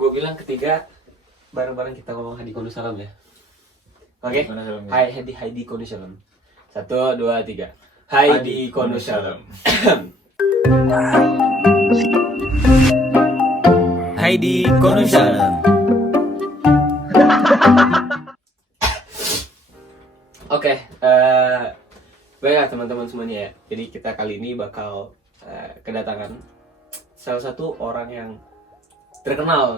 Gue bilang ketiga bareng-bareng kita ngomong Hadi Kondusalam ya. Oke? Gimana salamnya? Hai Hadi Kondusalam. 1, 2, 3. Hadi Kondusalam. Hadi Kondusalam. Oke, baiklah teman-teman semuanya ya. Jadi kita kali ini bakal kedatangan salah satu orang yang terkenal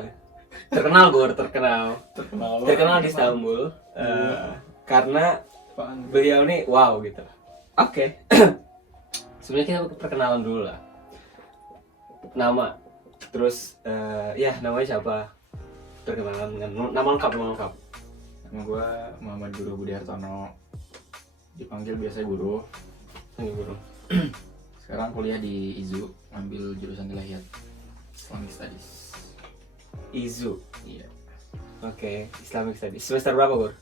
di Istanbul karena beliau nih wow gitu. Oke. Sebenarnya kita perkenalan dulu lah. Nama, terus ya namanya siapa? Perkenalan dengan nama lengkap. Nama gue Muhammad Guru Budi Hartono, dipanggil biasa guru. Guru. Sekarang kuliah di IZU, ngambil jurusan Ilahiyat Islamic Studies. Izu. Iya. Oke, Islamic Studies. Semester berapa, Gur?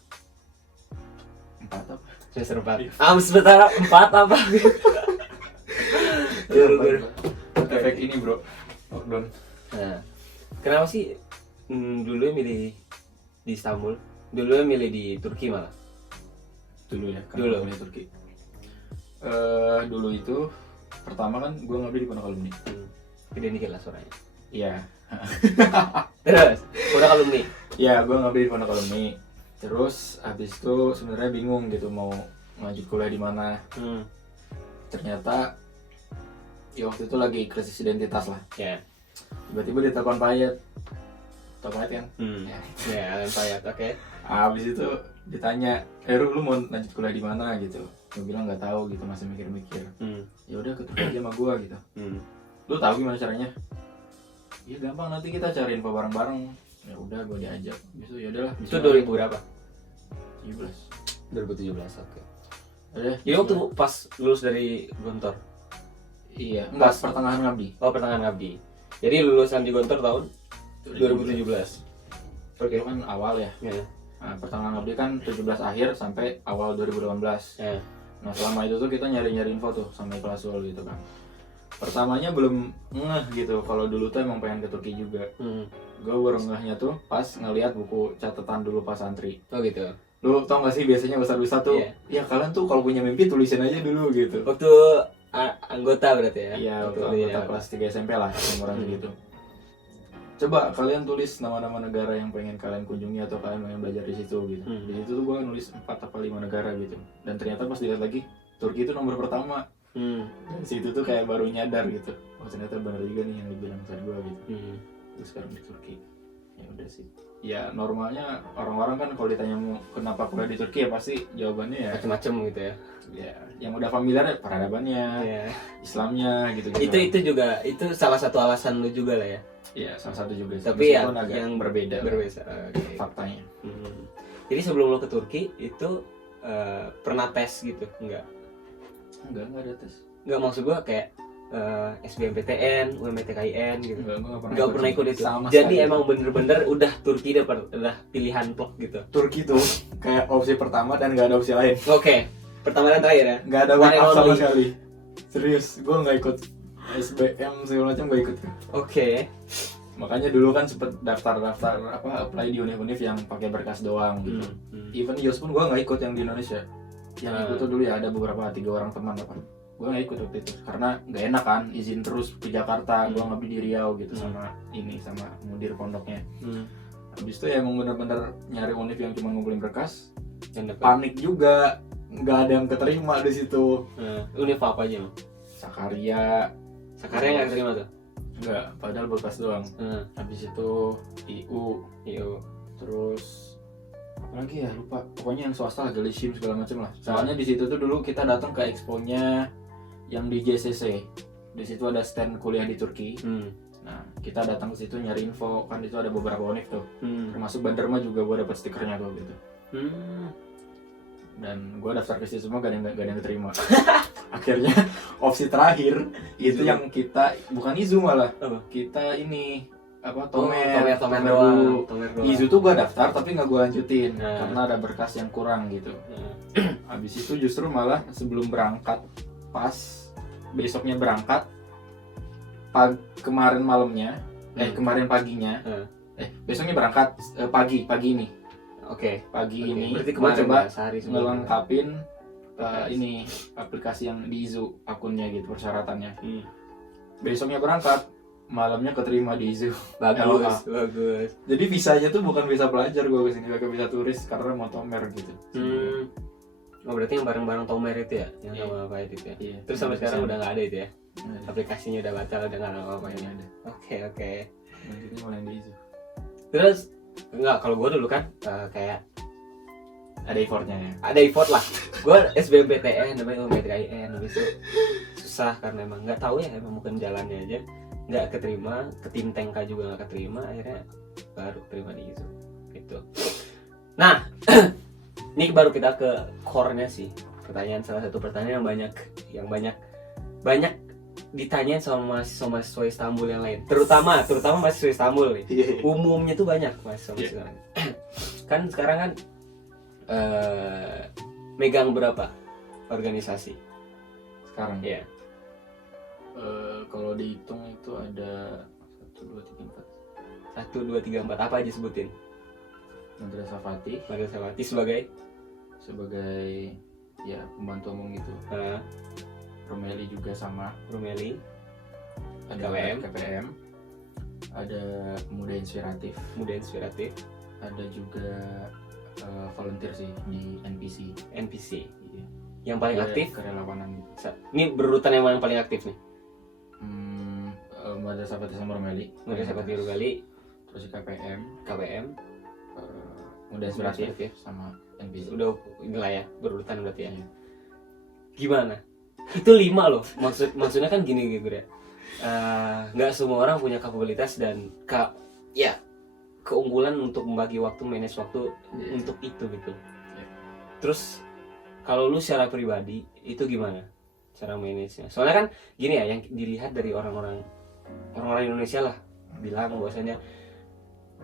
4 apa? Semester 4. Semester 4 apa? Efek ini bro, lockdown. Nah, kenapa sih dulu milih di Istanbul? Dulu milih di Turki malah. Dulu ya, Dulu. kuliah Turki. Dulu itu pertama kan gue ngambil di Pondok Alumni. Gede dikit lah suaranya. Iya. Terus, udah alumni. Iya, gue ngambil di Pondok Alumni. Terus habis itu sebenarnya bingung gitu mau lanjut kuliah di mana. Ternyata ya waktu itu lagi krisis identitas lah. Ya. Tiba-tiba ditelepon Payet. Tau Payet kan? Ya, Alan Payat, oke. Habis itu ditanya, Ru, lu mau lanjut kuliah di mana gitu? Gue bilang nggak tahu gitu, masih mikir-mikir. Ya udah ke Turki aja sama gue gitu. Lu tahu gimana caranya? Ya gampang, nanti kita cari info bareng-bareng. Ya udah, gue diajak. Besok ya udahlah. Itu 2000 berapa? 17. 2017, oke. Udah. Jadi waktu pas lulus dari Gontor. Iya, enggak pertengahan ngabdi. Oh, pertengahan ngabdi. Jadi lulusan di Gontor tahun 2017. Oke, itu kan awal ya. Ya. Nah, pertengahan ngabdi kan 17 akhir sampai awal 2018. Ya. Nah, selama itu tuh kita nyari-nyari info tuh sama Ikhlasul gitu kan. Pertamanya belum ngeh gitu, kalau dulu tuh emang pengen ke Turki juga. Gue baru ngehnya tuh pas ngeliat buku catatan dulu pas santri. Oh gitu. Lu tau gak sih biasanya ustadz tuh, ya kalian tuh kalau punya mimpi tulisin aja dulu gitu. Waktu anggota berarti ya? Iya, waktu anggota kelas 3 SMP lah, umuran segitu. Coba kalian tulis nama-nama negara yang pengen kalian kunjungi atau kalian pengen belajar di situ gitu. Di situ tuh gue nulis 4 atau 5 negara gitu. Dan ternyata pas dilihat lagi, Turki itu nomor pertama. Dan situ tuh kayak baru nyadar gitu. Oh ternyata benar juga nih yang dibilang ustadz gue gitu. Terus sekarang di Turki. Ya udah sih. Ya normalnya orang-orang kan kalau ditanya mau kenapa kuliah di Turki ya pasti jawabannya ya macam-macam gitu ya. Ya yang udah familiar ya peradabannya, Islamnya gitu. Itu juga itu salah satu alasan lu juga lah ya. Iya, salah satu juga. Tapi ya agak yang berbeda. Okay. Faktanya. Jadi sebelum lo ke Turki itu pernah tes gitu? Enggak ada tes. Enggak, maksud gua kayak SBMPTN, UMTKIN gitu. Enggak pernah ikut itu. Jadi emang bener-bener udah Turki udah pilihan plok gitu. Turki tuh kayak opsi pertama dan nggak ada opsi lain. Oke. Pertama dan terakhir ya? Nggak ada backup sama sekali. Serius, gue nggak ikut SBM segala macam, nggak ikut. Oke. Makanya dulu kan sempet daftar apply di univ-univ yang pakai berkas doang gitu. Even Yos pun gue nggak ikut yang di Indonesia. Yang ikut tuh dulu ya ada beberapa 3 orang teman apa. Gue nggak ikut waktu itu karena nggak enak kan izin terus ke Jakarta. Gue ngabdi di Riau gitu sama mudir pondoknya. Habis itu ya emang bener-bener nyari univ yang cuma ngumpulin berkas. Panik juga, nggak ada yang keterima di situ. Univ apa aja lo? Sakarya nggak keterima tuh? Enggak, padahal berkas doang. Habis itu IU, terus apa lagi ya lupa. Pokoknya yang swasta lah, Galisium segala macam lah. Soalnya di situ tuh dulu kita datang ke expo-nya yang di JCC. Di situ ada stand kuliah di Turki. Nah, kita datang ke situ nyari info, kan itu ada beberapa univ tuh. Termasuk Bandarma juga gua dapat stikernya tuh gitu. Dan gue daftar ke situ semua gak ada yang keterima. Akhirnya opsi terakhir itu yang kita bukan Izu malah. Kita ini Tomer dulu. Izu tuh gue daftar tapi nggak gue lanjutin karena ada berkas yang kurang gitu. Habis itu justru malah sebelum berangkat, pas besoknya berangkat, kemarin malamnya, kemarin paginya, besoknya berangkat pagi ini Oke. ini Berarti gua kemarin coba ya, sehari sebelum. ngelengkapin ini aplikasi yang di Izu akunnya gitu persyaratannya. Besoknya berangkat, malamnya keterima di Izu. Bagus. Jadi visanya tuh bukan visa pelajar gue kesini, pakai visa turis karena mau tomer gitu. Oh berarti yang bareng-bareng Tomer itu ya, yang Iya. sama apa itu ya? Iya. Terus sampai sekarang udah nggak ada itu ya? Nah, Aplikasinya udah batal, udah nggak ada apa-apa ini ya? ada. Oke. Jadi mulai di Izu. Terus enggak, kalau gue dulu kan kayak Ada effortnya ya. ada effort lah. Gue SBMPTN, namanya UMPTIN, habis itu susah karena emang nggak tahu ya, emang bukan jalannya aja. Nggak keterima, ke tim Tengka juga nggak keterima, akhirnya baru terima di itu. Gitu. Nah, ini baru kita ke core-nya sih. Pertanyaan, salah satu pertanyaan yang banyak ditanyain sama mahasiswa Istanbul yang lain. Terutama mahasiswa Istanbul nih. Umumnya tuh banyak mahasiswa lain. Kan sekarang kan megang berapa organisasi? Sekarang. Iya. Kalau dihitung itu ada 1, 2, 3, 4. 1, 2, 3, 4 apa aja sebutin? Madrasah Fatih Madrasah sebagai sebagai ya pembantu umum gitu. Romeli juga sama. Romeli, Ada KPM. KPM. Ada Pemuda Inspiratif. Muda Inspiratif, Ada juga volunteer sih di NPC. NPC. Iya. Yang paling Kayak aktif? kerelawanan gitu. Ini berurutan yang paling aktif nih. Madrasah Fatih sama Romeli. Madrasah Fatih Romeli, Terus KPM, KPM, Pemuda Inspiratif Inspiratif. sama NPC. udah inilah ya berurutan berarti ya. Iya. Gimana? Itu 5 loh. Maksudnya kan gini gitu ya. Nggak semua orang punya kapabilitas dan keunggulan untuk membagi waktu, manage waktu untuk itu gitu. Terus kalau lu secara pribadi itu gimana cara manage-nya? Soalnya kan gini ya, yang dilihat dari orang-orang Indonesia lah bilang bahwasanya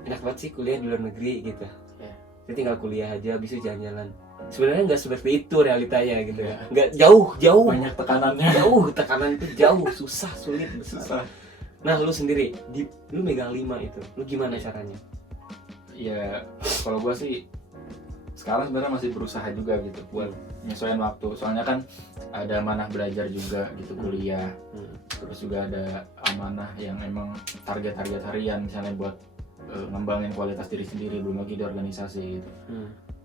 enak banget sih kuliah di luar negeri gitu. Dia tinggal kuliah aja, bisa jalan-jalan. Sebenarnya nggak seperti itu realitanya gitu ya. Nggak jauh. Banyak tekanannya. Jauh, tekanan itu jauh, susah, sulit, besar. Nah, lu sendiri, lu megang 5 itu. Lu gimana caranya? Ya kalau gua sih sekarang sebenarnya masih berusaha juga gitu buat menyesuaikan waktu. Soalnya kan ada amanah belajar juga gitu, kuliah. Terus juga ada amanah yang emang target-target harian misalnya buat ngembangin kualitas diri sendiri, belum lagi di organisasi gitu.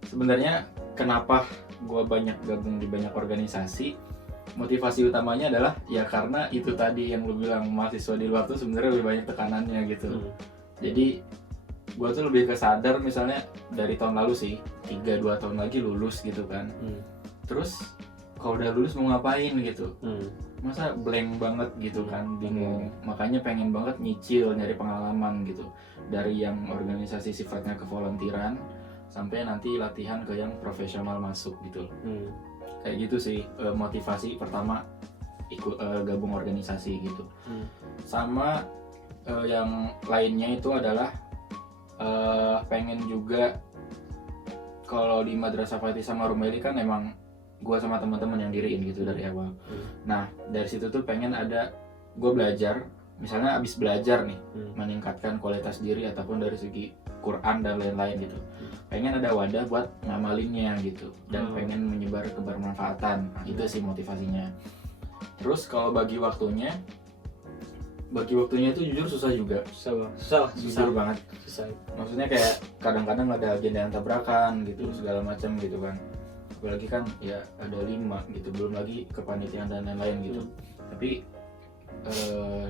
Sebenarnya kenapa gue banyak gabung di banyak organisasi, motivasi utamanya adalah ya karena itu tadi yang lu bilang, mahasiswa di luar tuh sebenarnya lebih banyak tekanannya gitu. Jadi gue tuh lebih kesadar misalnya dari tahun lalu sih, 3-2 tahun lagi lulus gitu kan. Terus kalau udah lulus mau ngapain gitu, masa blank banget gitu kan, bingung. Makanya pengen banget nyicil, nyari pengalaman gitu, dari yang organisasi sifatnya kevolontiran sampai nanti latihan ke yang profesional masuk gitu. Kayak gitu sih motivasi pertama ikut gabung organisasi gitu. Sama yang lainnya itu adalah pengen juga, kalau di Madrasah Fatih sama Rumeli kan emang gue sama teman-teman yang diriin gitu dari awal. Nah dari situ tuh pengen ada gue belajar, misalnya abis belajar nih, meningkatkan kualitas diri ataupun dari segi Quran dan lain-lain gitu. Pengen ada wadah buat ngamalinnya gitu, dan pengen menyebar kebermanfaatan. Nah, itu sih motivasinya. Terus kalau bagi waktunya itu jujur susah juga. Susah banget. Maksudnya kayak kadang-kadang ada agenda yang tabrakan gitu, segala macam gitu kan. Apalagi kan ya ada 5 gitu, belum lagi kepanitiaan dan lain-lain gitu. Tapi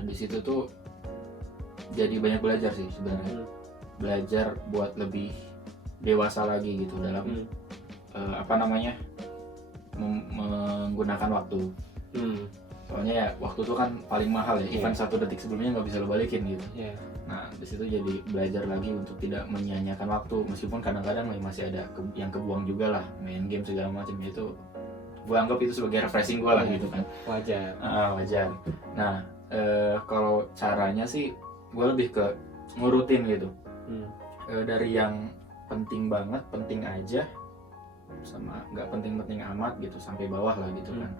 di situ tuh jadi banyak belajar sih sebenarnya. Belajar buat lebih dewasa lagi gitu dalam menggunakan waktu. Soalnya ya waktu tuh kan paling mahal ya. Event 1 detik sebelumnya nggak bisa lo balikin gitu. Nah di situ jadi belajar lagi untuk tidak menyia-nyiakan waktu, meskipun kadang-kadang masih ada yang kebuang juga lah, main game segala macam. Itu gue anggap itu sebagai refreshing gue lah gitu kan. Wajar. Nah kalau caranya sih gue lebih ke ngurutin gitu. Dari yang penting banget, penting aja, sama nggak penting-penting amat gitu, sampai bawah lah gitu kan.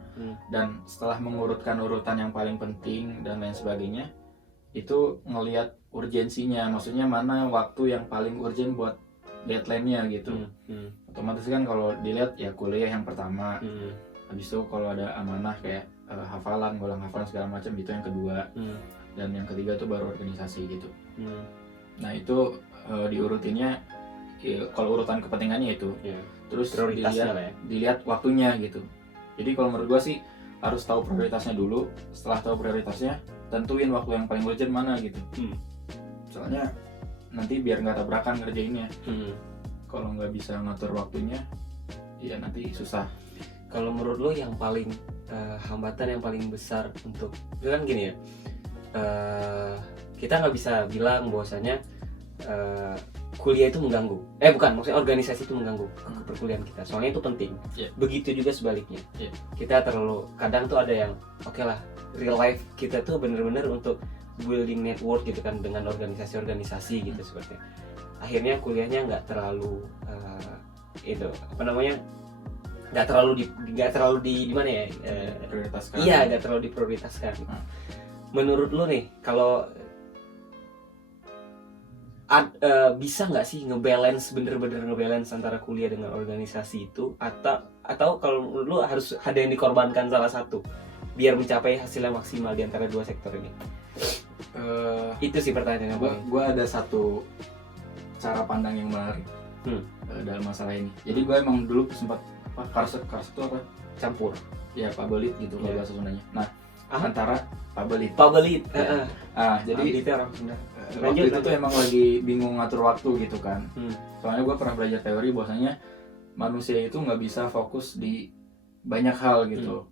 Dan setelah mengurutkan urutan yang paling penting dan lain sebagainya, itu ngelihat urgensinya, maksudnya mana waktu yang paling urgent buat deadline-nya gitu. Otomatis kan kalau dilihat ya kuliah yang pertama, habis itu kalau ada amanah kayak hafalan, ngulang hafalan segala macam itu yang kedua, dan yang ketiga tuh baru organisasi gitu. Nah itu diurutinnya ya, kalau urutan kepentingannya itu, terus dilihat waktunya gitu. Jadi kalau menurut gua sih harus tahu prioritasnya dulu. Setelah tahu prioritasnya, tentuin waktu yang paling urgent mana gitu. Soalnya nanti biar nggak tabrakan ngerjainnya. Kalau nggak bisa ngatur waktunya, ya nanti susah. Kalau menurut lo yang paling hambatan yang paling besar untuk itu kan gini ya, kita nggak bisa bilang bahwasanya kuliah itu mengganggu, bukan, maksudnya organisasi itu mengganggu ke perkuliahan kita, soalnya itu penting. Begitu juga sebaliknya. Kita terlalu, kadang tuh ada yang oke lah, real life kita tuh bener-bener untuk building network gitu kan dengan organisasi-organisasi gitu seperti. Akhirnya kuliahnya nggak terlalu itu apa namanya, nggak terlalu di mana ya, Prioritaskan. iya, nggak terlalu diprioritaskan. Menurut lo nih, kalau bisa nggak sih bener-bener ngebalance antara kuliah dengan organisasi itu, atau kalau menurut lo harus ada yang dikorbankan salah satu biar mencapai hasil yang maksimal di antara dua sektor ini? Itu sih pertanyaannya. Gue ada satu cara pandang yang menarik dalam masalah ini. Jadi gue emang dulu sempat karsep itu apa? Campur. Ya pabelit gitu kalau bahasa Sundanya. Nah antara pabelit. Jadi orang Sunda. Waktu itu tuh emang lagi bingung ngatur waktu gitu kan. Soalnya gue pernah belajar teori bahwasanya manusia itu nggak bisa fokus di banyak hal gitu.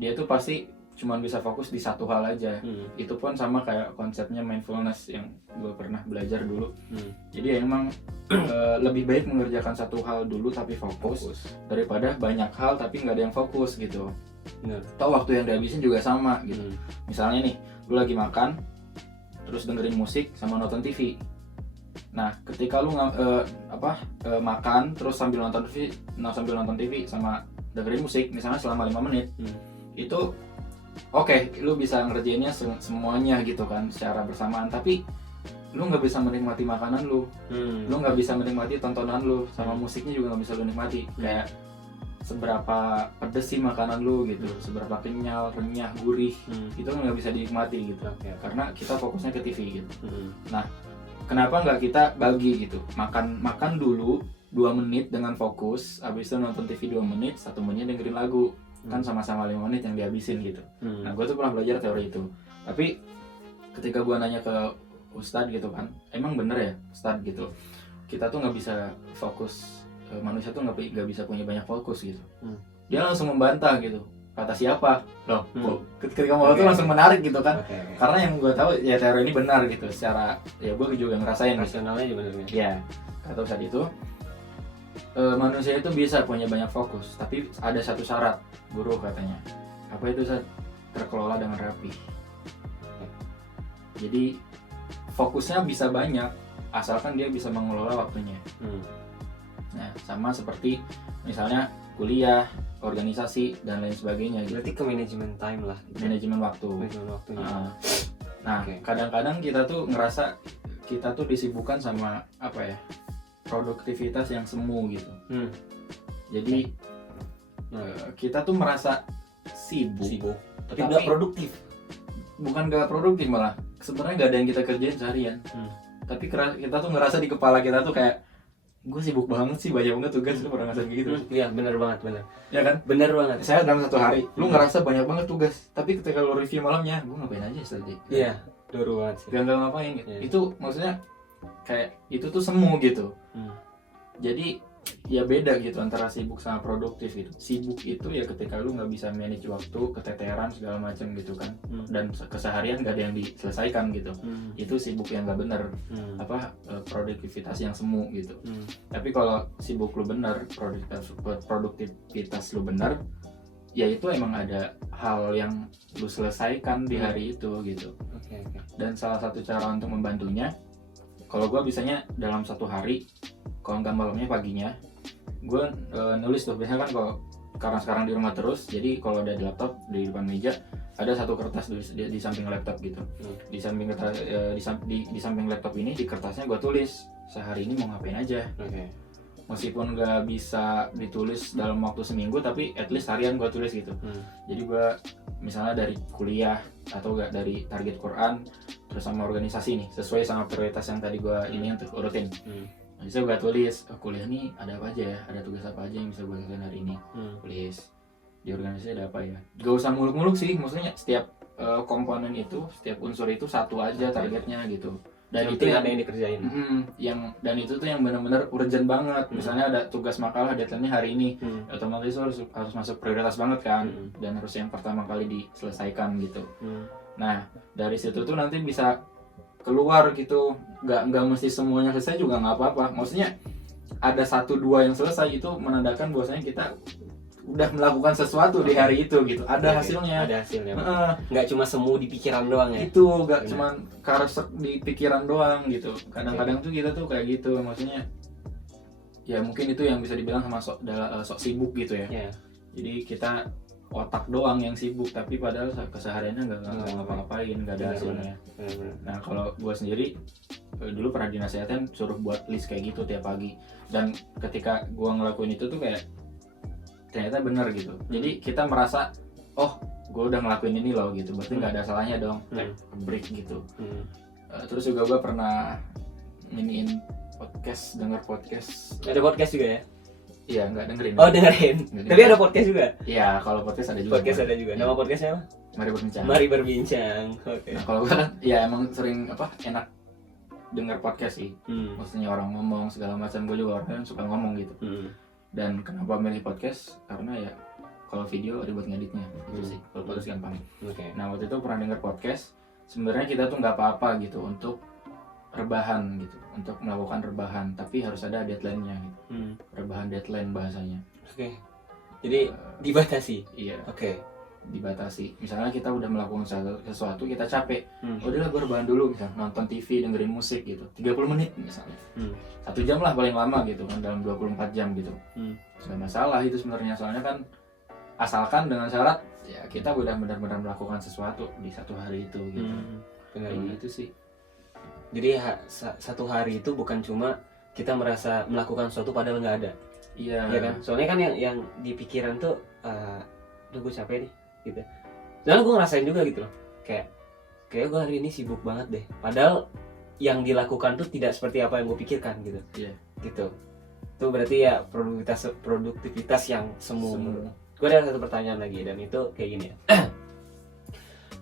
Dia tuh pasti cuman bisa fokus di satu hal aja. Itu pun sama kayak konsepnya mindfulness yang gue pernah belajar dulu. Jadi emang lebih baik mengerjakan satu hal dulu tapi fokus daripada banyak hal tapi nggak ada yang fokus gitu. Atau waktu yang dihabisin juga sama gitu. Misalnya nih, lu lagi makan terus dengerin musik sama nonton TV. Nah, ketika lu makan terus sambil nonton TV sama dengerin musik misalnya selama 5 menit, itu oke, lu bisa ngerjainnya semuanya gitu kan secara bersamaan, tapi lu nggak bisa menikmati makanan lu, lu nggak bisa menikmati tontonan lu, sama musiknya juga nggak bisa lu nikmati. Kayak seberapa pedes sih makanan lu gitu, seberapa kenyal, renyah, gurih, itu nggak bisa dinikmati gitu, karena kita fokusnya ke TV gitu. Nah, kenapa nggak kita bagi gitu, makan dulu 2 menit dengan fokus, habis itu nonton TV 2 menit, 1 menit dengerin lagu, kan sama-sama 5 menit yang dihabisin gitu. Nah, gue tuh pernah belajar teori itu, tapi ketika gue nanya ke Ustadz gitu kan, emang bener ya Ustadz gitu, kita tuh nggak bisa fokus, manusia tuh nggak bisa punya banyak fokus gitu. Dia langsung membantah gitu, kata siapa loh. Ketika ngomong tuh langsung menarik gitu kan. Karena yang gue tahu ya teori ini benar gitu, secara ya gue juga ngerasain rasionalnya juga benar ya. Kata saat itu manusia itu bisa punya banyak fokus, tapi ada satu syarat, guru katanya. Apa itu? Terkelola dengan rapi. Jadi fokusnya bisa banyak asalkan dia bisa mengelola waktunya. Nah, sama seperti misalnya kuliah, organisasi dan lain sebagainya gitu. Berarti ke manajemen time lah. Manajemen waktu. Nah, kadang-kadang kita tuh ngerasa kita tuh disibukkan sama apa ya? Produktivitas yang semu gitu. Jadi kita tuh merasa sibuk tapi nggak produktif. Bukan nggak produktif, malah sebenarnya nggak ada yang kita kerjain seharian. Tapi kita tuh ngerasa di kepala kita tuh kayak, gue sibuk banget sih, banyak banget tugas. Lu pernah ngerasain gitu? Iya, benar banget, benar. Ya kan? Benar banget. Saya dalam satu hari, lu ngerasa banyak banget tugas, tapi ketika lu review malamnya, gue ngapain aja tadi? Iya, dulu banget sih. Gak ngapain gitu. Itu maksudnya kayak itu tuh semu gitu. Jadi ya beda gitu antara sibuk sama produktif gitu. Sibuk itu ya ketika lu nggak bisa manage waktu, keteteran segala macam gitu kan, dan keseharian nggak ada yang diselesaikan gitu. Itu sibuk yang nggak bener, produktivitas yang semu gitu. Tapi kalau sibuk lu bener, produktivitas lu bener, ya itu emang ada hal yang lu selesaikan di hari itu gitu. Dan salah satu cara untuk membantunya, kalau gue biasanya dalam satu hari, kalau nggak malamnya paginya, gue nulis tuh. Biasanya kan kalau karena sekarang di rumah terus, jadi kalau ada di laptop di depan meja, ada satu kertas di samping laptop gitu. Di samping kertas di samping laptop ini, di kertasnya gue tulis sehari ini mau ngapain aja. Meskipun nggak bisa ditulis dalam waktu seminggu, tapi at least harian gue tulis gitu. Jadi gue misalnya dari kuliah atau nggak dari target Quran terus sama organisasi nih, sesuai sama prioritas yang tadi gue ini untuk urutin. Bisa gue tulis kuliah nih ada apa aja ya, ada tugas apa aja yang bisa gue lakukan hari ini. Tulis di organisasi ada apa ya. Gak usah muluk-muluk sih, maksudnya setiap komponen itu, setiap unsur itu satu aja targetnya gitu. Dan itu yang ada yang dikerjain. Dan itu tuh yang benar-benar urgent banget. Misalnya ada tugas makalah deadline-nya hari ini, otomatis harus masuk prioritas banget kan, dan harus yang pertama kali diselesaikan gitu. Nah dari situ tuh nanti bisa keluar gitu, nggak mesti semuanya selesai juga nggak apa-apa. Maksudnya ada 1-2 yang selesai itu menandakan bahwasanya kita udah melakukan sesuatu di hari itu gitu, ada hasilnya. Ada hasilnya. Nggak cuma semu di pikiran doang ya. Itu nggak cuma karesek di pikiran doang gitu. Kadang-kadang tuh kita tuh kayak gitu, maksudnya ya mungkin itu yang bisa dibilang sama sok sibuk gitu ya. Jadi kita otak doang yang sibuk, tapi padahal kesehariannya nggak ngapa-ngapain, nggak ada hasilnya. Nah kalau gue sendiri dulu pernah dinasihatin suruh buat list kayak gitu tiap pagi, dan ketika gue ngelakuin itu tuh kayak ternyata bener gitu. Jadi kita merasa oh gue udah ngelakuin ini loh gitu, berarti nggak ada salahnya dong break gitu. Terus juga gue pernah nginiin podcast, denger podcast. Ada podcast juga ya? Iya, nggak dengerin. Oh dengerin. Tapi ada podcast juga? Iya, kalau podcast ada juga. Podcast ada juga. Nama podcastnya apa? Mari Berbincang. Mari Berbincang. Oke. Nah kalau gue kan ya emang sering enak denger podcast sih. Maksudnya orang ngomong segala macam, gue juga orang suka ngomong gitu. Dan kenapa milih podcast? Karena ya kalau video ribet ngeditnya itu sih. Kalau podcast gampang. Nah waktu itu pernah denger podcast. Sebenarnya kita tuh nggak apa-apa gitu untuk rebahan gitu, untuk melakukan rebahan, tapi harus ada deadline-nya gitu. Rebahan deadline bahasanya. Jadi dibatasi. Iya. Dibatasi. Misalnya kita udah melakukan sesuatu, kita capek. Udahlah gue rebahan dulu, misalnya nonton TV, dengerin musik gitu. 30 menit misalnya. 1 jam lah paling lama gitu kan, dalam 24 jam gitu. Gak masalah itu sebenarnya, soalnya kan asalkan dengan syarat ya kita udah benar-benar melakukan sesuatu di satu hari itu gitu. Itu sih. Jadi satu hari itu bukan cuma kita merasa melakukan sesuatu padahal nggak ada. Iya kan? Soalnya kan yang di pikiran tuh duh gue capek nih gitu. Soalnya gue ngerasain juga gitu loh, kayak gue hari ini sibuk banget deh, padahal yang dilakukan tuh tidak seperti apa yang gue pikirkan gitu. Gitu. Itu berarti ya produktivitas yang semu. Gue ada satu pertanyaan lagi, dan itu kayak gini ya.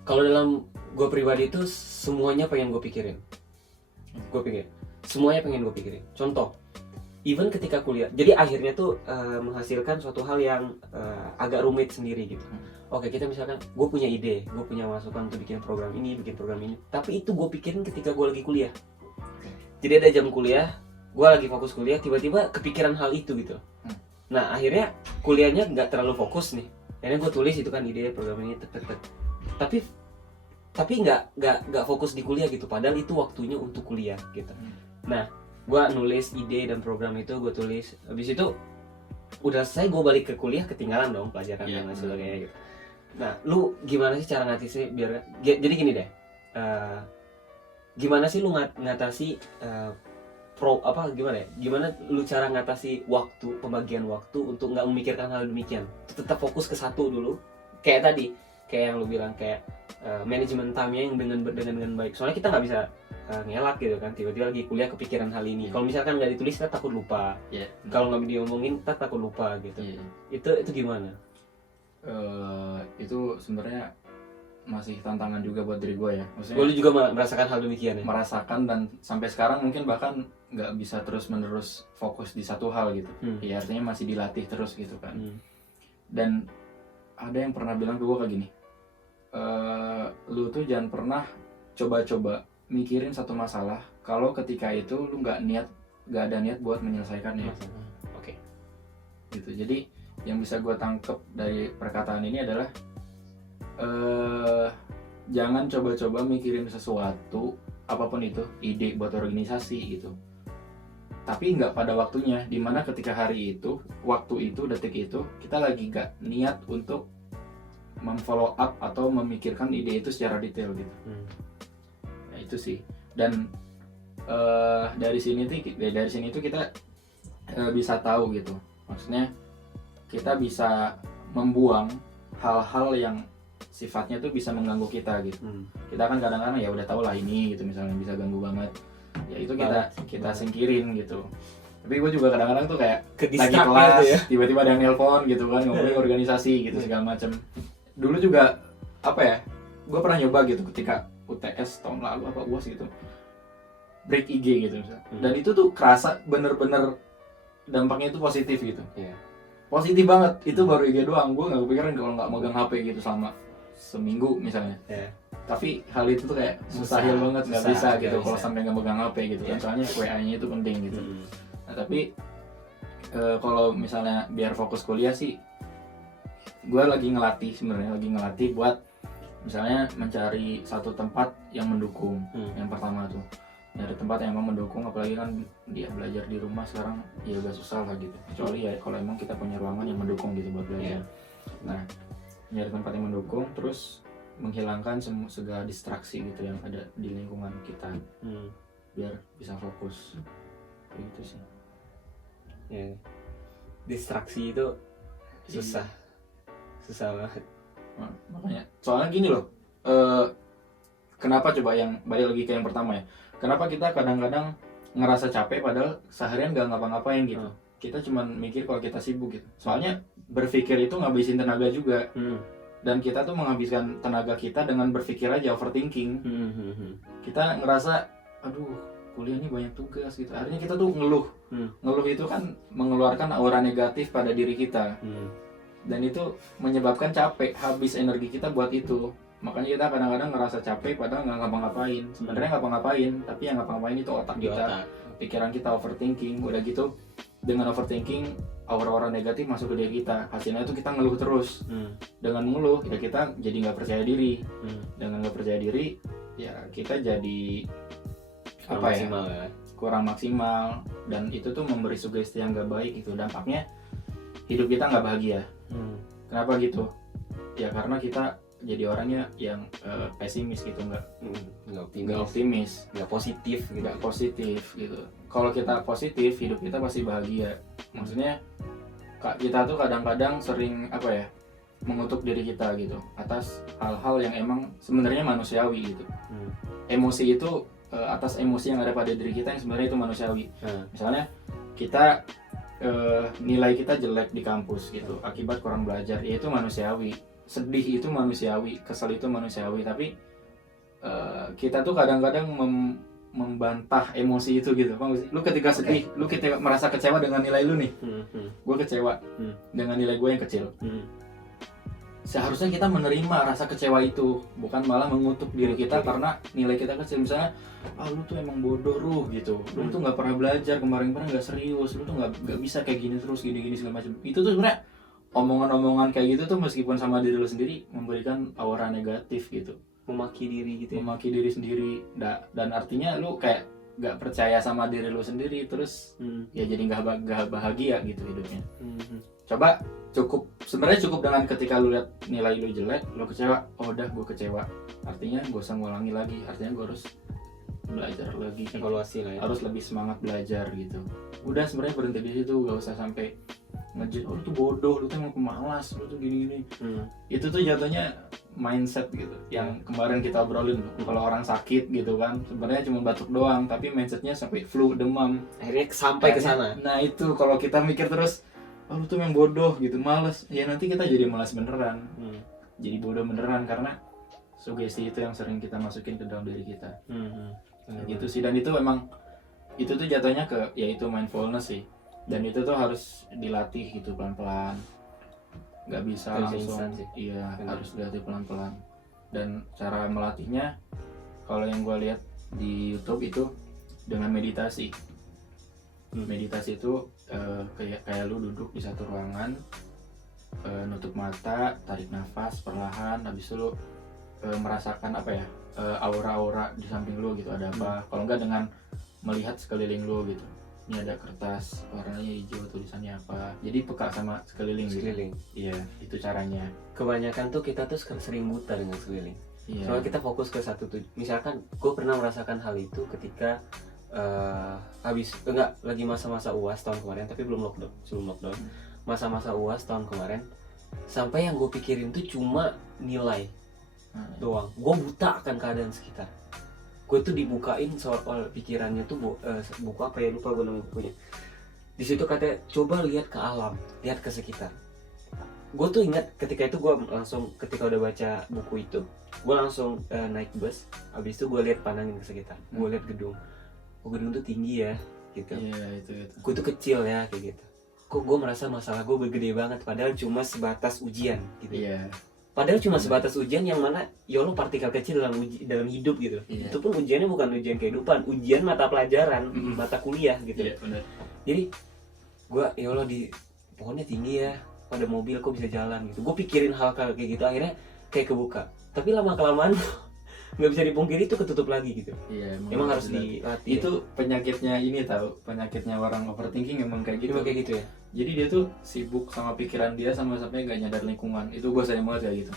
Kalau dalam gue pribadi itu semuanya pengen gue pikirin. Semuanya pengen gue pikirin. Contoh, even ketika kuliah, jadi akhirnya tuh menghasilkan suatu hal yang agak rumit sendiri gitu. Oke, kita misalkan gue punya ide, gue punya masukan untuk bikin program ini, tapi itu gue pikirin ketika gue lagi kuliah. Jadi ada jam kuliah, gue lagi fokus kuliah, tiba-tiba kepikiran hal itu gitu. Nah akhirnya kuliahnya nggak terlalu fokus nih. Akhirnya gue tulis itu kan ide program ini, tapi nggak fokus di kuliah gitu, padahal itu waktunya untuk kuliah gitu. Nah gue nulis ide dan program itu gue tulis, habis itu udah selesai, gue balik ke kuliah, ketinggalan dong pelajaran dan lain sebagainya gitu. Nah lu gimana sih cara ngatasi biar, jadi gini deh, gimana sih lu ngatasi gimana lu cara ngatasi waktu, pembagian waktu untuk nggak memikirkan hal demikian, tetap fokus ke satu dulu, kayak tadi, kayak yang lu bilang, kayak manajemen time-nya yang dengan baik. Soalnya kita nggak bisa ngelak gitu kan, tiba-tiba lagi kuliah kepikiran hal ini. Kalau misalkan nggak ditulis kita takut lupa. Kalau nggak diomongin kita takut lupa gitu. Itu gimana? Itu sebenarnya masih tantangan juga buat diri gue ya. Maksudnya lu juga merasakan hal demikian ya? Merasakan, dan sampai sekarang mungkin bahkan nggak bisa terus-menerus fokus di satu hal gitu. Ya artinya masih dilatih terus gitu kan. Dan ada yang pernah bilang ke gue kayak gini, lu tuh jangan pernah coba-coba mikirin satu masalah kalau ketika itu lu nggak ada niat buat menyelesaikannya. Gitu. Jadi yang bisa gue tangkep dari perkataan ini adalah jangan coba-coba mikirin sesuatu apapun itu, ide buat organisasi gitu, tapi nggak pada waktunya, dimana ketika hari itu, waktu itu, detik itu kita lagi nggak niat untuk memfollow up atau memikirkan ide itu secara detail gitu. Nah, itu sih. Dan dari sini tuh kita bisa tahu gitu. Maksudnya kita bisa membuang hal-hal yang sifatnya tuh bisa mengganggu kita gitu. Kita kan kadang-kadang ya udah tau lah ini gitu, misalnya bisa ganggu banget, ya itu kita singkirin gitu. Tapi gue juga kadang-kadang tuh kayak lagi kelas gitu ya, tiba-tiba ada yang nelpon gitu kan, ngomongin organisasi gitu segala macam. Dulu juga apa ya, gue pernah nyoba gitu ketika UTS tahun lalu apa UAS gitu, break IG gitu misalnya. Dan itu tuh kerasa bener-bener dampaknya itu positif gitu. Positif banget, itu baru IG doang. Gue gak kepikiran kalau gak megang HP gitu selama seminggu misalnya. Tapi hal itu tuh kayak mustahil banget, gak bisa gitu kalau sampai gak megang HP gitu kan. Soalnya WA-nya itu penting gitu. Nah tapi kalau misalnya biar fokus kuliah sih, gue lagi ngelatih buat misalnya mencari satu tempat yang mendukung. Yang pertama tuh nyari tempat yang emang mendukung, apalagi kan dia belajar di rumah sekarang ya agak susah lah gitu, kecuali ya kalau emang kita punya ruangan yang mendukung gitu buat belajar. Nah, nyari tempat yang mendukung, terus menghilangkan segala distraksi gitu yang ada di lingkungan kita, biar bisa fokus. Gitu sih. Distraksi itu susah banget. Nah, makanya soalnya gini loh, kenapa coba yang balik lagi ke yang pertama ya, kenapa kita kadang-kadang ngerasa capek padahal seharian gak ngapa-ngapain gitu. Kita cuman mikir kalau kita sibuk gitu. Soalnya berpikir itu ngabisin tenaga juga. Dan kita tuh menghabiskan tenaga kita dengan berpikir aja, overthinking. Kita ngerasa, aduh kuliah ini banyak tugas gitu. Akhirnya kita tuh ngeluh. Ngeluh itu kan mengeluarkan aura negatif pada diri kita. Dan itu menyebabkan capek, habis energi kita buat itu. Makanya kita kadang-kadang ngerasa capek padahal nggak ngapa-ngapain. Sebenarnya ngapa-ngapain, tapi yang ngapa-ngapain itu otak kita, pikiran kita overthinking. Udah gitu dengan overthinking, aura-aura negatif masuk ke diri kita. Hasilnya itu kita ngeluh terus. Dengan ngeluh ya kita jadi nggak percaya diri. Dengan nggak percaya diri ya kita jadi kurang maksimal. Dan itu tuh memberi sugesti yang nggak baik itu. Dampaknya hidup kita nggak bahagia. Kenapa gitu? Ya karena kita jadi orangnya yang pesimis gitu, nggak optimis, nggak positif gitu. Kalau kita positif, hidup kita pasti bahagia. Maksudnya kita tuh kadang-kadang sering mengutuk diri kita gitu atas hal-hal yang emang sebenarnya manusiawi gitu. Emosi itu atas emosi yang ada pada diri kita yang sebenarnya itu manusiawi. Misalnya kita nilai kita jelek di kampus gitu akibat kurang belajar, ya itu manusiawi. Sedih itu manusiawi, kesel itu manusiawi. Tapi kita tuh kadang-kadang membantah emosi itu gitu. Lu ketika sedih, lu ketika merasa kecewa dengan nilai lu nih, gue kecewa dengan nilai gue yang kecil. Seharusnya kita menerima rasa kecewa itu, bukan malah mengutuk diri kita karena nilai kita kecil. Misalnya, lu tuh emang bodoh gitu, lu tuh nggak pernah belajar kemarin-kemarin, nggak serius, lu tuh nggak bisa kayak gini terus, gini segala macam. Itu tuh sebenarnya omongan-omongan kayak gitu tuh meskipun sama diri lu sendiri memberikan aura negatif gitu, memaki diri gitu ya? Memaki diri sendiri. Dan artinya lu kayak nggak percaya sama diri lu sendiri, terus ya jadi nggak bahagia gitu hidupnya. Coba sebenarnya cukup dengan ketika lu lihat nilai lu jelek, lu kecewa, oh udah gue kecewa, artinya gue usah ngulangi lagi, artinya gue harus belajar lagi, evaluasi lah ya. Harus lebih semangat belajar gitu. Udah sebenarnya berhenti di situ, gak usah sampai ngejudge, lu tuh bodoh, lu tuh emang pemalas, lu tuh gini-gini. Itu tuh jatuhnya mindset gitu, yang kemarin kita obrolin tuh. Kalau orang sakit gitu kan, sebenarnya cuma batuk doang, tapi mindsetnya sampai flu, demam, akhirnya sampai ke sana. Nah itu kalau kita mikir terus, lu tuh yang bodoh gitu, malas, ya nanti kita jadi malas beneran. Jadi bodoh beneran karena sugesti itu yang sering kita masukin ke dalam diri kita. Gitu sih. Dan itu memang itu tuh jatuhnya ke yaitu mindfulness sih. Dan itu tuh harus dilatih gitu pelan-pelan. Gak bisa langsung. Iya, harus dilatih pelan-pelan. Dan cara melatihnya kalau yang gue lihat di YouTube itu dengan meditasi. Meditasi itu kayak lu duduk di satu ruangan, nutup mata, tarik nafas perlahan, habis itu lu merasakan aura-aura di samping lu gitu, ada apa. Kalau enggak dengan melihat sekeliling lu gitu, ini ada kertas warnanya hijau tulisannya apa, jadi peka sama sekeliling gitu. Sekeliling. Iya, itu caranya. Kebanyakan tuh kita tuh sering buta dengan sekeliling. Iya. Soalnya kita fokus ke satu tujuan. Misalkan gue pernah merasakan hal itu ketika lagi masa-masa UAS tahun kemarin, tapi sebelum lockdown. Masa-masa UAS tahun kemarin, sampai yang gue pikirin tuh cuma nilai doang. Gue buta akan keadaan sekitar. Gue tuh dibukain soal pikirannya tuh buku apa ya, lupa gue nama bukunya. Di situ katanya coba lihat ke alam, lihat ke sekitar. Gue tuh ingat ketika itu gue langsung, ketika udah baca buku itu, gue langsung naik bus. Abis itu gue lihat, pandangin ke sekitar, gue lihat gedung. Oh, gedung tuh tinggi ya, gitu. Iya, itu. Gue tuh kecil ya, kayak gitu. Kok gue merasa masalah gue gede banget, padahal cuma sebatas ujian, gitu. Iya. Padahal cuma sebatas ujian yang mana, ya Allah, partikel kecil dalam hidup gitu. Iya. Itu pun ujiannya bukan ujian kehidupan, ujian mata pelajaran, mata kuliah gitu. Iya, benar. Jadi gue, ya Allah, di pohonnya tinggi ya, pada mobil kok bisa jalan gitu. Gue pikirin hal kayak gitu, akhirnya kayak kebuka. Tapi lama kelamaan nggak bisa dipungkiri itu ketutup lagi gitu. Iya, Emang harus dilatih. itu penyakitnya ini, tahu, penyakitnya orang overthinking emang kayak gitu. Emang kayak gitu ya. Jadi dia tuh sibuk sama pikiran dia sampai gak nyadar lingkungan. Itu gue sayang banget kayak gitu.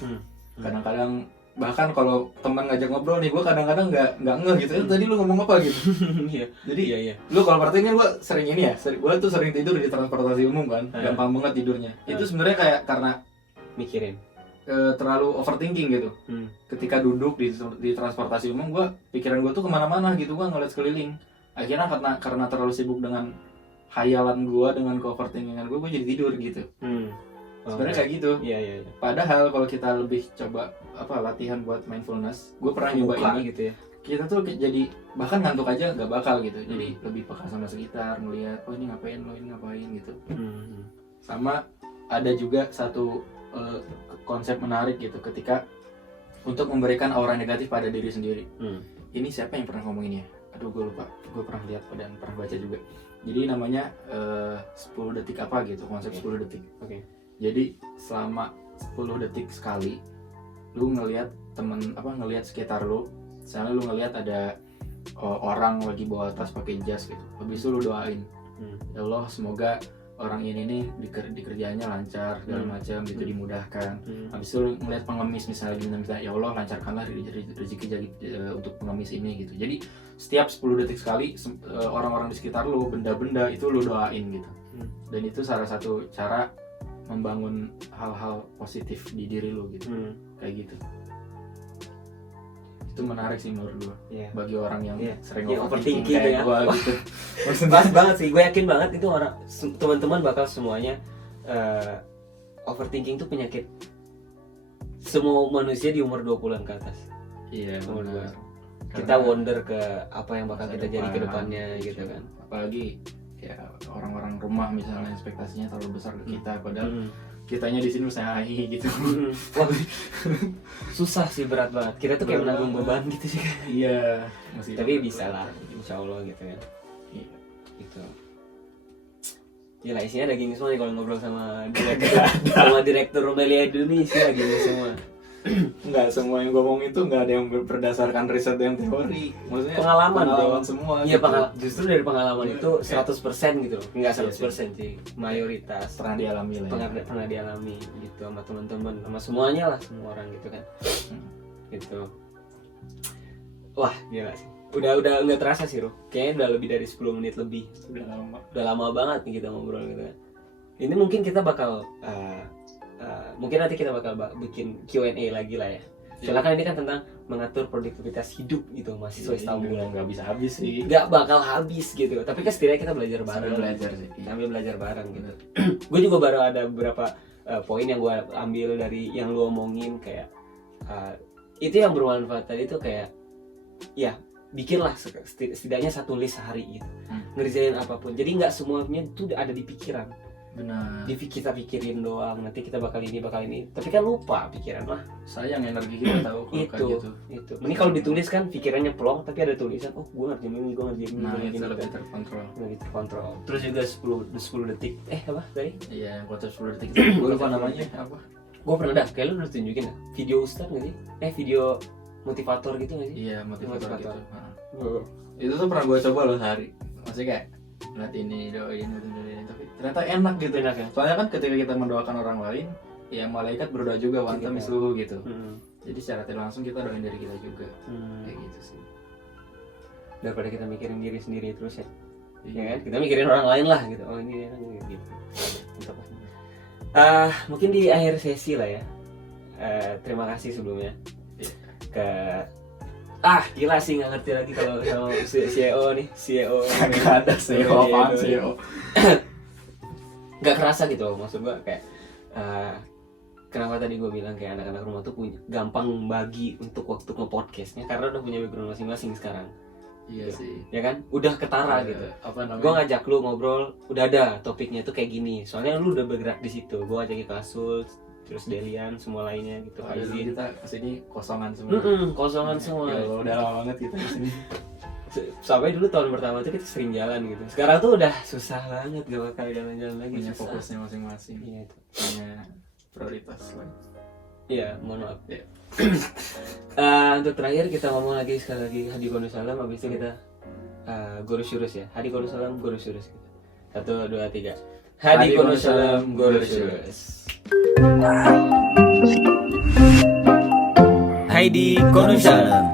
Kadang-kadang bahkan kalau teman ngajak ngobrol nih, gue kadang-kadang nggak ngeh gitu. Tadi lu ngomong apa gitu? Iya. Jadi Iya. lu kalau perhatiin kan gue sering ini ya, gue tuh sering tidur di transportasi umum kan, gampang banget tidurnya. Itu sebenarnya kayak karena Mikirin. terlalu overthinking gitu. Ketika duduk di transportasi umum, pikiran gue tuh kemana-mana gitu, gue ngeliat sekeliling. Akhirnya karena terlalu sibuk dengan khayalan gue, dengan overthinkingan gue jadi tidur gitu. Sebenarnya kayak gitu. Iya. Padahal kalau kita lebih coba latihan buat mindfulness, gue pernah nyoba ini gitu ya. kita tuh jadi bahkan ngantuk aja nggak bakal gitu. Jadi lebih peka sama sekitar, ngelihat oh ini ngapain, lo ini ngapain gitu. Sama ada juga satu konsep menarik gitu, ketika untuk memberikan aura negatif pada diri sendiri. Ini siapa yang pernah ngomongin ya? Aduh, gue lupa. Gue pernah lihat dan pernah baca juga. Jadi namanya 10 detik apa gitu, konsep 10 detik. Oke. Jadi selama 10 detik sekali lu ngelihat ngelihat sekitar lu. Misalnya lu ngelihat ada orang lagi bawa tas pakai jas gitu. Habis itu lu doain. Ya Allah, semoga orang ini nih di kerjaannya lancar segala macam gitu, dimudahkan. Habis itu ngelihat pengemis misalnya ya Allah, lancarkanlah rezeki untuk pengemis ini gitu. Jadi setiap 10 detik sekali orang-orang di sekitar lu, benda-benda itu lu doain gitu. Dan itu salah satu cara membangun hal-hal positif di diri lu gitu. Kayak gitu. Itu menarik sih menurut gua. Bagi orang yang sering overthinking kayak gua gitu. Pas banget sih, gue yakin banget itu teman-teman bakal semuanya overthinking itu penyakit semua manusia di umur 20-an ke atas. Iya, benar. Kita wonder ke apa yang bakal kita jadi ke depannya gitu kan. Apalagi ya orang-orang rumah misalnya ekspektasinya terlalu besar ke kita, padahal kitanya di sini usaha gitu. Wah, susah sih, berat banget. Kita tuh kayak menanggung beban gitu sih. Iya. Tapi bisa lah, insya Allah gitu kan. Iya. Gitu. Gila, isinya daging semua nih kalau ngobrol sama direktur Romelia Eduni, isinya daging semua. Enggak semua yang ngomong itu enggak ada yang berdasarkan riset yang teori. Maksudnya pengalaman semua. Iya, gitu. Justru dari pengalaman itu 100% gitu loh. Enggak 100% sih, mayoritas pernah dialami lah. Pernah dialami gitu sama teman-teman, sama semuanya lah, semua orang gitu kan. Gitu. Wah, gila sih. Udah nggak terasa sih, Ruh. Kayaknya udah lebih dari 10 menit lebih. Udah lama banget nih kita ngobrol gitu kan. Ini mungkin kita bakal mungkin nanti kita bakal bikin Q&A lagi lah ya. Soalnya kan ini kan tentang mengatur produktivitas hidup gitu, mahasiswa Istanbul. Nggak bisa habis sih. Nggak bakal habis gitu. Tapi kan setidaknya kita belajar bareng. Sambil belajar bareng gitu. Gue juga baru ada beberapa poin yang gue ambil dari yang lu omongin, kayak itu yang bermanfaat tadi tuh, kayak ya bikinlah setidaknya satu list sehari gitu. Ngerjain apapun. Jadi nggak semuanya tuh ada di pikiran. Benar. Kita pikirin doang, nanti kita bakal ini. Tapi kan lupa pikiran mah. Sayang energi kita tahu kalau kayak gitu. Itu. Ini kalau ditulis kan pikirannya plong, tapi ada tulisan, oh gue ngerjain ini, gue ngerjain ini. Nah, itu itu lebih terkontrol. Terus juga 10 detik. Apa tadi? Iya, konsep 10 detik itu. Gue lupa namanya apa. Gue pernah kayak lu udah tunjukin dah. Video Ustaz nggak sih? Video motivator gitu nggak sih? Iya, motivator gitu. Oh. Itu tuh pernah gue coba loh sehari. Maksudnya kayak lihat ini doain tapi ternyata enak gitu. Enak ya. Soalnya kan ketika kita mendoakan orang lain, ya malaikat berdoa juga wa anta misluhu gitu. Jadi secara tidak langsung kita doain dari kita juga. Kayak gitu sih. Daripada kita mikirin diri sendiri terus ya. Iya. Ya kan? Kita mikirin orang lain lah gitu. Oh ini enak gitu. Mantap. Mungkin di akhir sesi lah ya. Terima kasih sebelumnya ke gila sih nggak ngerti lagi kalau sama CEO nih CEO Gak ada CEO apaan CEO. nggak kerasa gitu loh, maksud gua kayak kenapa tadi gua bilang kayak anak-anak rumah tuh gampang bagi untuk waktu nge-podcastnya karena udah punya background masing-masing sekarang. Iya sih. Ya kan udah ketara gitu. Apa namanya? Gue ngajak lu ngobrol, udah ada topiknya tuh kayak gini. Soalnya lu udah bergerak di situ. Gue ngajakin Kasul, terus Delian, semua lainnya gitu. Dulu kita kesini kosongan semua. Kosongan semua. Ya, udah lama banget kita kesini. Sampai dulu tahun pertama tuh kita sering jalan gitu. Sekarang tuh udah susah banget, gak bakal jalan-jalan lagi. Punya susah. fokusnya masing-masing. Iya itu. Punya prioritas lain. Iya, mohon maaf. Iya. Untuk terakhir kita ngomong lagi sekali lagi Hadi Konusalam, habis itu kita Gurus Yurus ya. Hadi Konusalam, Gurus Yurus. 1, 2, 3. Hadi Konusalam, Gurus Yurus. Heidi Konusalam.